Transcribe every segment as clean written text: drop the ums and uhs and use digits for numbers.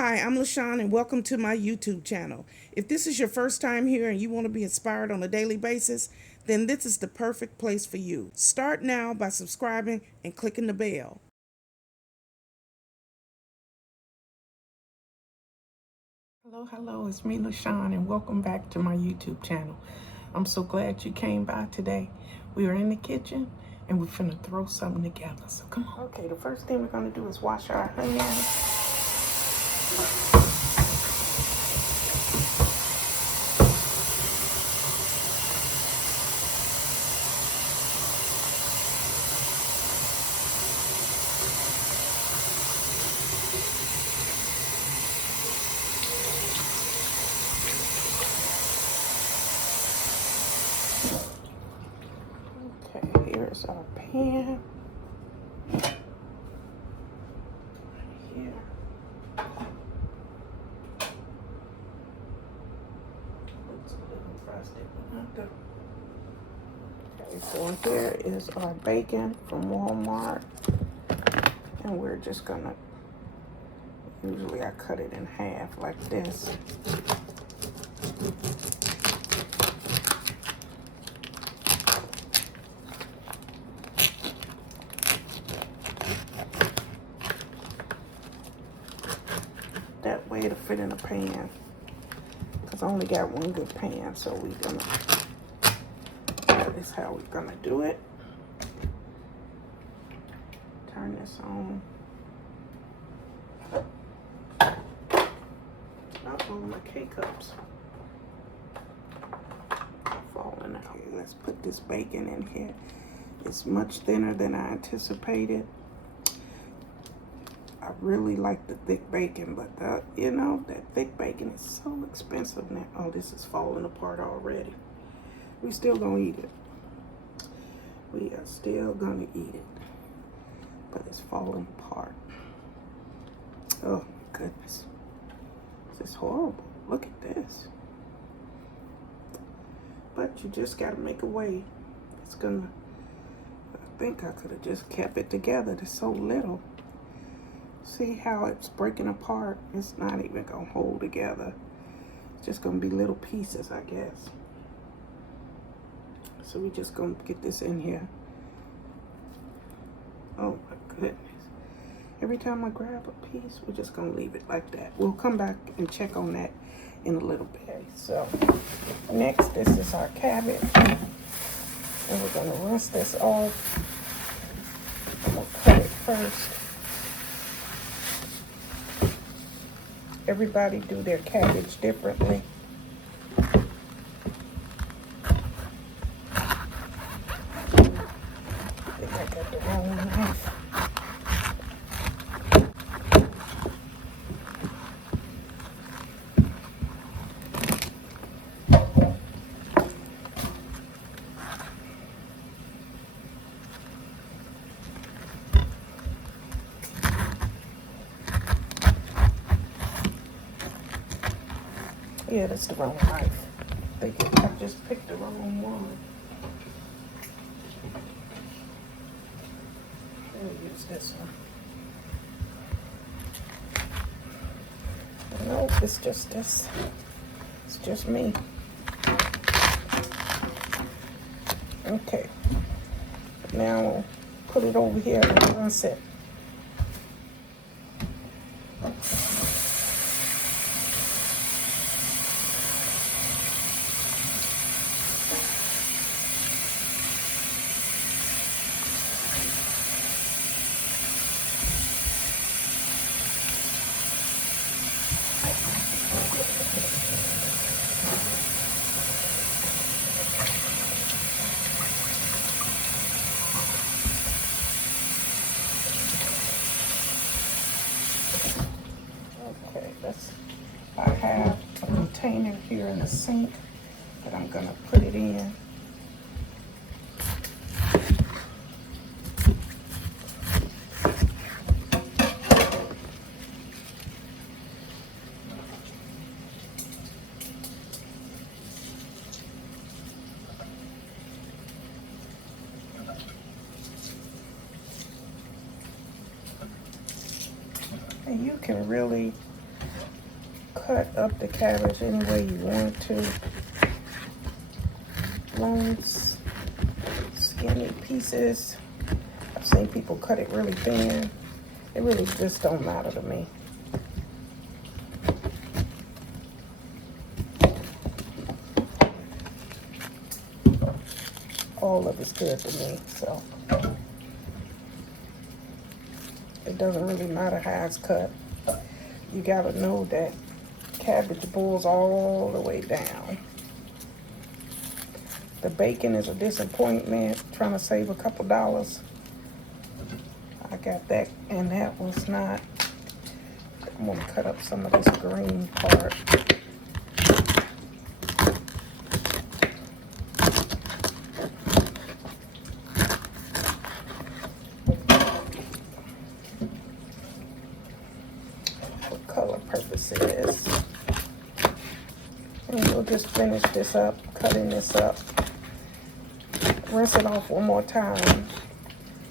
Hi, I'm LaShawn and welcome to my YouTube channel. If this is your first time here and you want to be inspired on a daily basis, then this is the perfect place for you. Start now by subscribing and clicking the bell. Hello, it's me LaShawn and welcome back to my YouTube channel. I'm so glad you came by today. We are in the kitchen and we're finna throw something together, so come on. Okay, the first thing we're gonna do is wash our hands. Okay, here's our pan. Right here. Looks a little frosted. Okay, so here is our bacon from Walmart. And we're just gonna, usually I cut it in half like this. That way it'll fit in a pan. Because I only got one good pan, so that is how we're gonna do it. Turn this on. Oh, my K-cups falling out. Okay, let's put this bacon in here. It's much thinner than I anticipated. I really like the thick bacon, but that thick bacon is so expensive now. Oh, this is falling apart already. We still gonna eat it. We are still gonna eat it, but it's falling apart. Oh my goodness, this is horrible. Look at this. But you just gotta make a way. I think I could have just kept it together. There's so little. See how it's breaking apart? It's not even gonna hold together. It's just gonna be little pieces, I guess. So we just gonna get this in here. Oh my goodness. Every time I grab a piece, we're just gonna leave it like that. We'll come back and check on that in a little bit. So next, this is our cabbage. And we're gonna rinse this off. I'm gonna cut it first. Everybody do their cabbage differently. I think I got the wrong knife. Yeah, that's the wrong knife. I just picked the wrong one. Let me use this one. Nope, it's just this. It's just me. Okay. Now we'll put it over here and rinse it. Okay, I have a container here in the sink that I'm gonna put it in. And you can really cut up the cabbage any way you want to. Long, skinny pieces. I've seen people cut it really thin. It really just don't matter to me. All of it's good to me, so it doesn't really matter how it's cut. You gotta know that cabbage boils all the way down. The bacon is a disappointment, trying to save a couple dollars. I got that, and that was not. I'm gonna cut up some of this green part. For color purposes. And we'll just finish this up, cutting this up. Rinse it off one more time.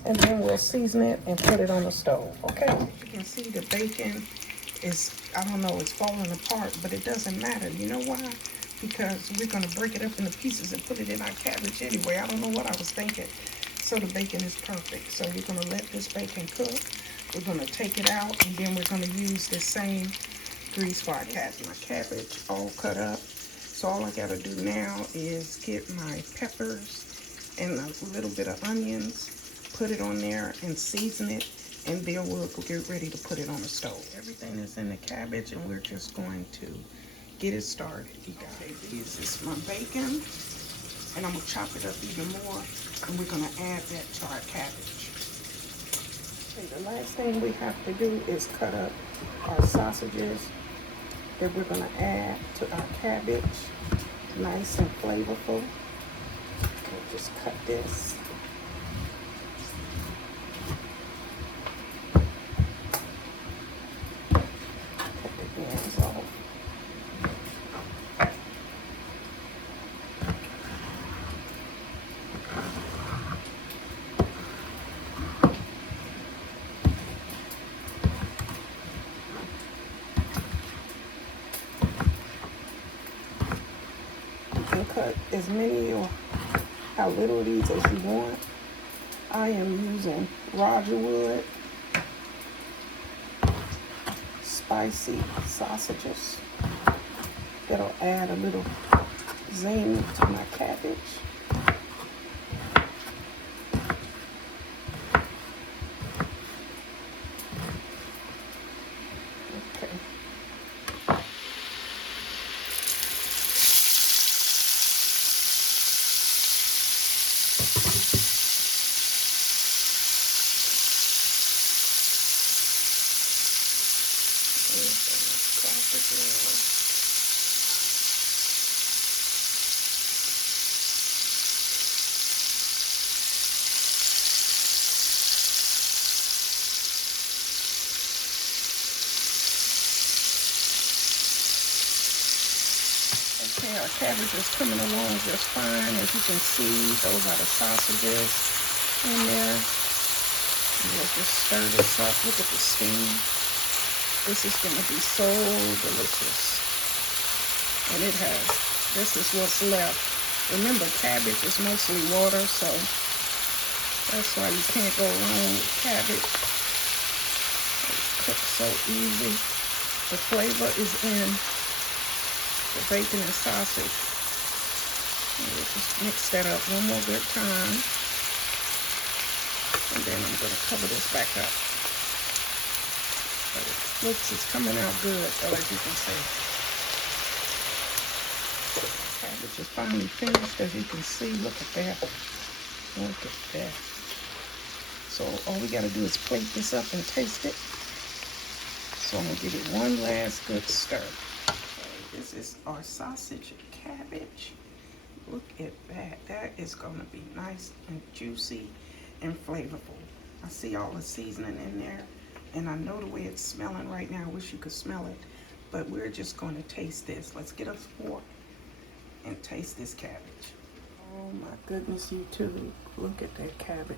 And then we'll season it and put it on the stove, okay? You can see the bacon is, I don't know, it's falling apart, but it doesn't matter. You know why? Because we're gonna break it up into pieces and put it in our cabbage anyway. I don't know what I was thinking. So the bacon is perfect. So we're gonna let this bacon cook. We're gonna take it out, and then we're gonna use the same grease for our cabbage. My cabbage all cut up. So all I gotta do now is get my peppers and a little bit of onions, put it on there and season it, and then we'll get ready to put it on the stove. Everything is in the cabbage, and we're just going to get it started. You guys, this is my bacon, and I'm gonna chop it up even more, and we're gonna add that to our cabbage. Okay, the last thing we have to do is cut up our sausages that we're gonna add to our cabbage, nice and flavorful. We'll just cut this. Cut as many or how little of these as you want. I am using Roger Wood spicy sausages. That'll add a little zing to my cabbage. Okay. Okay, our cabbage is coming along just fine. As you can see, those are the sausages in there. And we'll just stir this up. Look at the steam. This is going to be so delicious. And it has. This is what's left. Remember, cabbage is mostly water, so that's why you can't go wrong with cabbage. It cooks so easy. The flavor is in the bacon and sausage. And we'll just mix that up one more good time. And then I'm going to cover this back up. But it looks, it's coming out good, though, as you can see. Cabbage is finally finished, as you can see. Look at that. Look at that. So all we got to do is plate this up and taste it. So I'm going to give it one last good stir. This is our sausage cabbage. Look at that. That is going to be nice and juicy and flavorful. I see all the seasoning in there, and I know the way it's smelling right now. I wish you could smell it, but we're just going to taste this. Let's get a fork and taste this cabbage. Oh my goodness, YouTube. Look at that cabbage.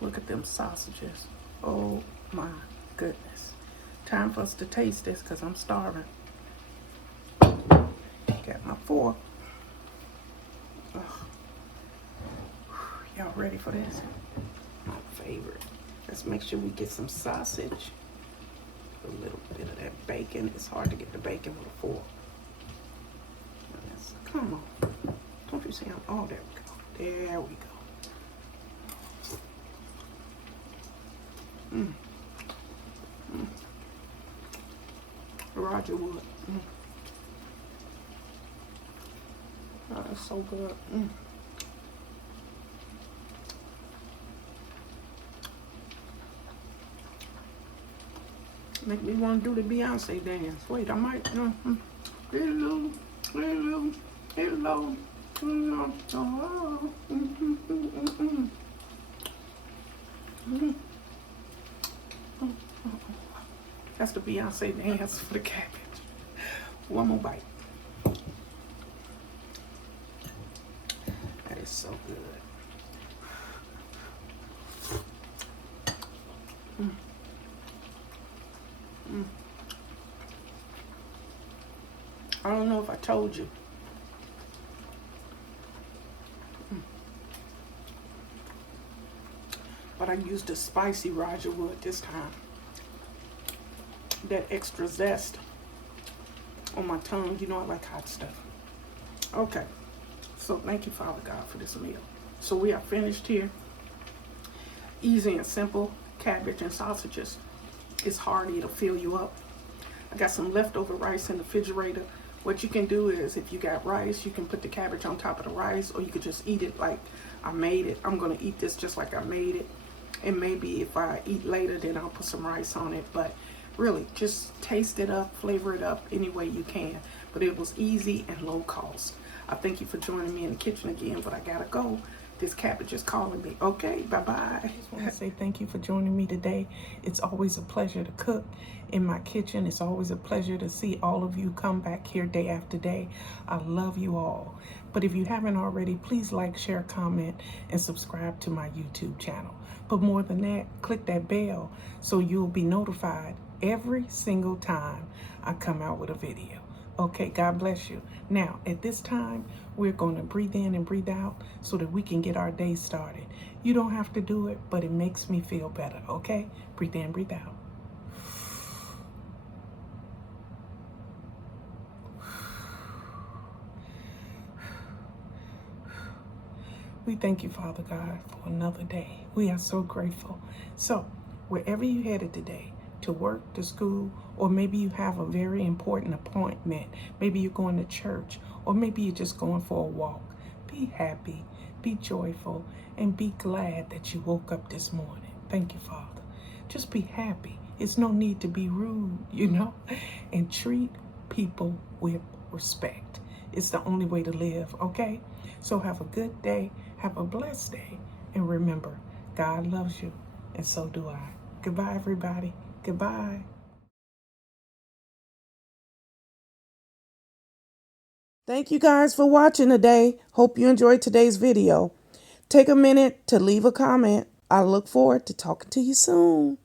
Look at them sausages. Oh my goodness. Time for us to taste this because I'm starving. Got my fork. Y'all ready for this? My favorite. Let's make sure we get some sausage. A little bit of that bacon. It's hard to get the bacon with a fork. Come on. Don't you see I'm... Oh, there we go. There we go. Roger Wood. Oh, that's so good. Make me want to do the Beyonce dance. Wait, I might. Hello, hello, hello, hello. Oh. That's the Beyonce dance for the cabbage. One more bite. That is so good. I don't know if I told you. But I used a spicy Roger Wood this time. That extra zest on my tongue. You know I like hot stuff. Okay. So thank you, Father God, for this meal. So we are finished here. Easy and simple. Cabbage and sausages. It's hearty. It'll fill you up. I got some leftover rice in the refrigerator. What you can do is, if you got rice, you can put the cabbage on top of the rice, or you could just eat it like I made it. I'm going to eat this just like I made it. And maybe if I eat later, then I'll put some rice on it. But really, just taste it up, flavor it up any way you can. But it was easy and low cost. I thank you for joining me in the kitchen again, but I got to go. This cabbage is calling me. Okay, bye-bye. I just want to say thank you for joining me today. It's always a pleasure to cook in my kitchen. It's always a pleasure to see all of you come back here day after day. I love you all. But if you haven't already, please like, share, comment, and subscribe to my YouTube channel. But more than that, click that bell so you'll be notified every single time I come out with a video. Okay, God bless you. Now, at this time, we're going to breathe in and breathe out so that we can get our day started. You don't have to do it, but it makes me feel better, okay? Breathe in, breathe out. We thank you, Father God, for another day. We are so grateful. So, wherever you headed today, to work, to school, or maybe you have a very important appointment. Maybe you're going to church, or maybe you're just going for a walk. Be happy, be joyful, and be glad that you woke up this morning. Thank you, Father. Just be happy. It's no need to be rude, you know, and treat people with respect. It's the only way to live, okay? So have a good day, have a blessed day, and remember, God loves you, and so do I. Goodbye, everybody. Goodbye. Thank you guys for watching today. Hope you enjoyed today's video. Take a minute to leave a comment. I look forward to talking to you soon.